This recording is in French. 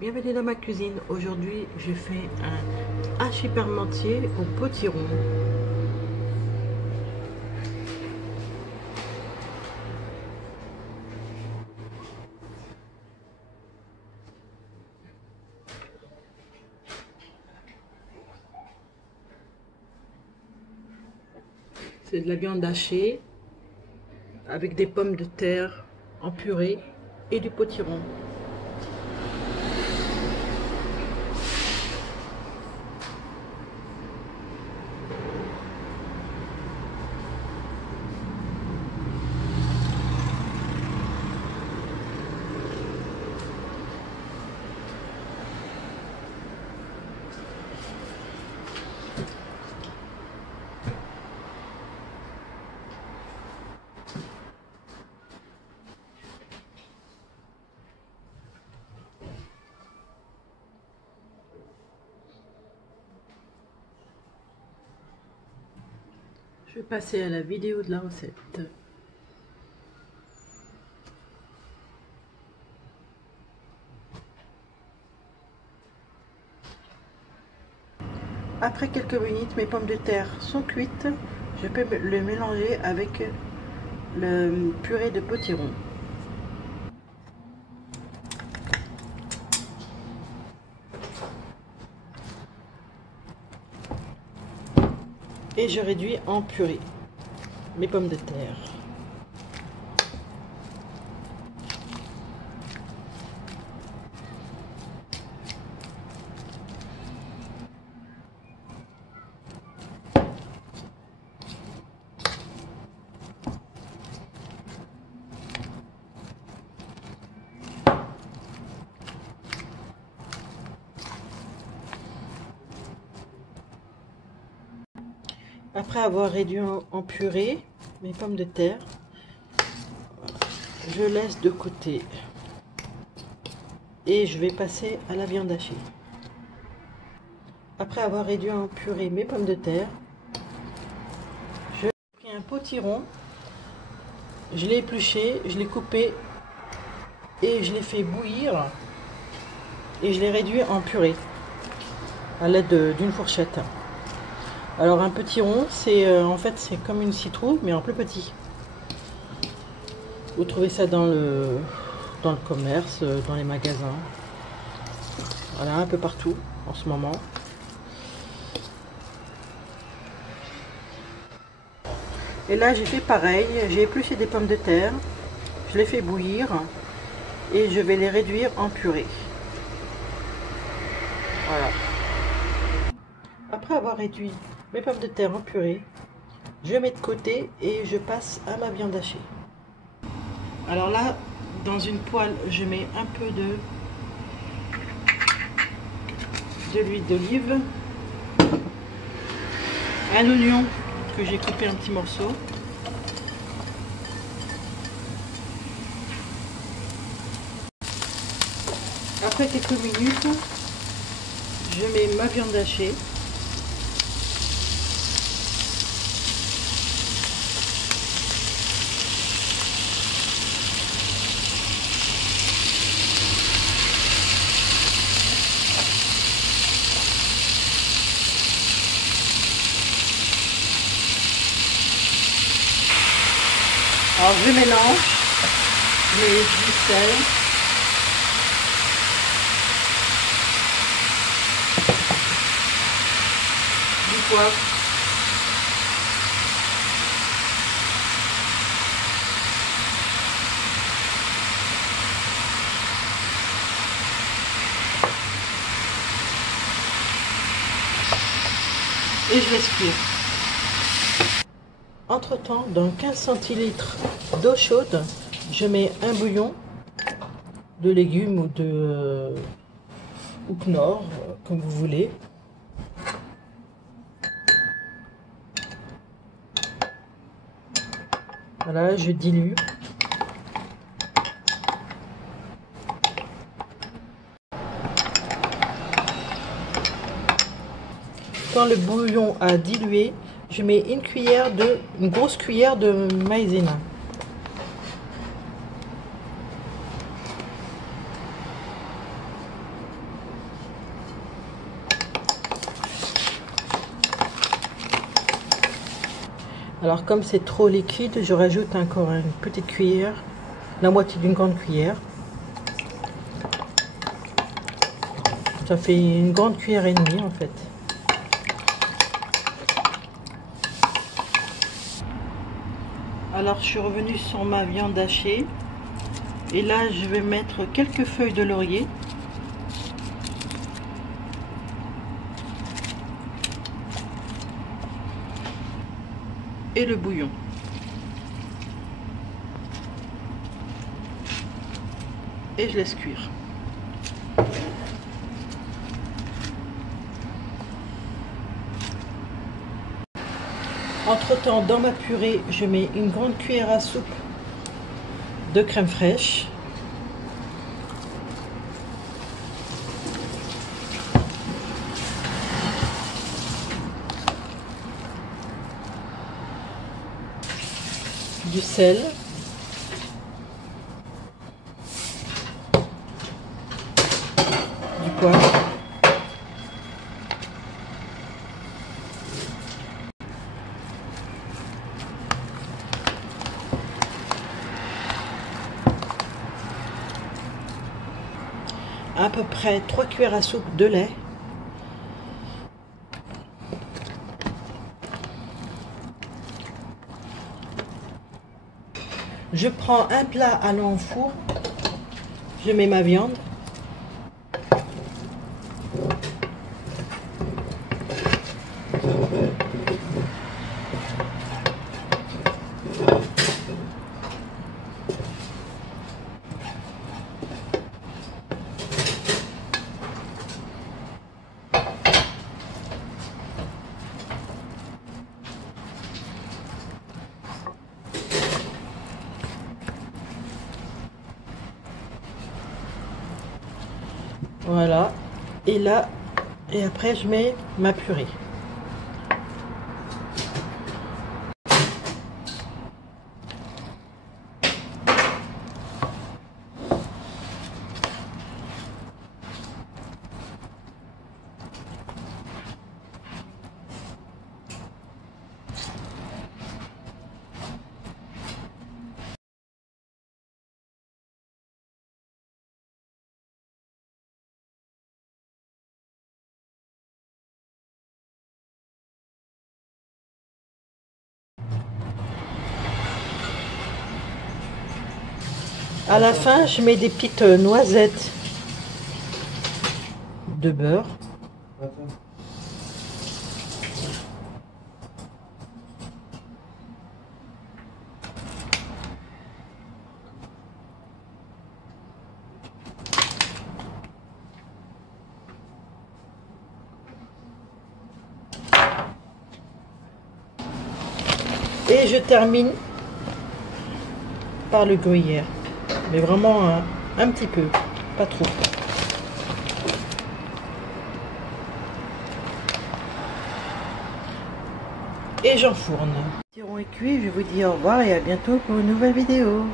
bienvenue dans ma cuisine. Aujourd'hui, je fais un hachis parmentier au potiron. C'est de la viande hachée avec des pommes de terre en purée et du potiron. Je vais passer à la vidéo de la recette. Après quelques minutes, mes pommes de terre sont cuites. Je peux le mélanger avec le purée de potiron. Et je réduis en purée mes pommes de terre. Après avoir réduit en purée mes pommes de terre, je laisse de côté et je vais passer à la viande hachée. Après avoir réduit en purée mes pommes de terre, je pris un potiron, je l'ai épluché, je l'ai coupé et je l'ai fait bouillir et je l'ai réduit en purée à l'aide d'une fourchette. Alors un potiron, c'est en fait c'est comme une citrouille mais en plus petit. Vous trouvez ça dans le commerce, dans les magasins. Voilà, un peu partout en ce moment. Et là j'ai fait pareil, j'ai épluché des pommes de terre, je les fais bouillir et je vais les réduire en purée. Voilà. Après avoir réduit mes pommes de terre en purée, je mets de côté et je passe à ma viande hachée. Alors là, dans une poêle, je mets un peu de l'huile d'olive, un oignon que j'ai coupé en petits morceaux, après quelques minutes, je mets ma viande hachée. Alors je mélange, je mets du sel, du poivre, et je laisse cuire. Entre temps, dans 15 centilitres d'eau chaude, je mets un bouillon de légumes ou de Knorr, comme vous voulez. Voilà, je dilue. Quand le bouillon a dilué, je mets une grosse cuillère de maïzena. Alors comme c'est trop liquide, je rajoute encore une petite cuillère, la moitié d'une grande cuillère. Ça fait une grande cuillère et demie en fait. Alors je suis revenue sur ma viande hachée. Et là je vais mettre quelques feuilles de laurier. Et le bouillon. Et je laisse cuire. Entre-temps, dans ma purée, je mets une grande cuillère à soupe de crème fraîche. Du sel. Du poivre. À peu près 3 cuillères à soupe de lait. Je prends un plat allant au four. Je mets ma viande. Voilà. Et là, et après je mets ma purée. À la fin, je mets des petites noisettes de beurre. Et je termine par le gruyère. Mais vraiment un petit peu, pas trop. Et j'enfourne. Le potiron est cuit, je vous dis au revoir et à bientôt pour une nouvelle vidéo.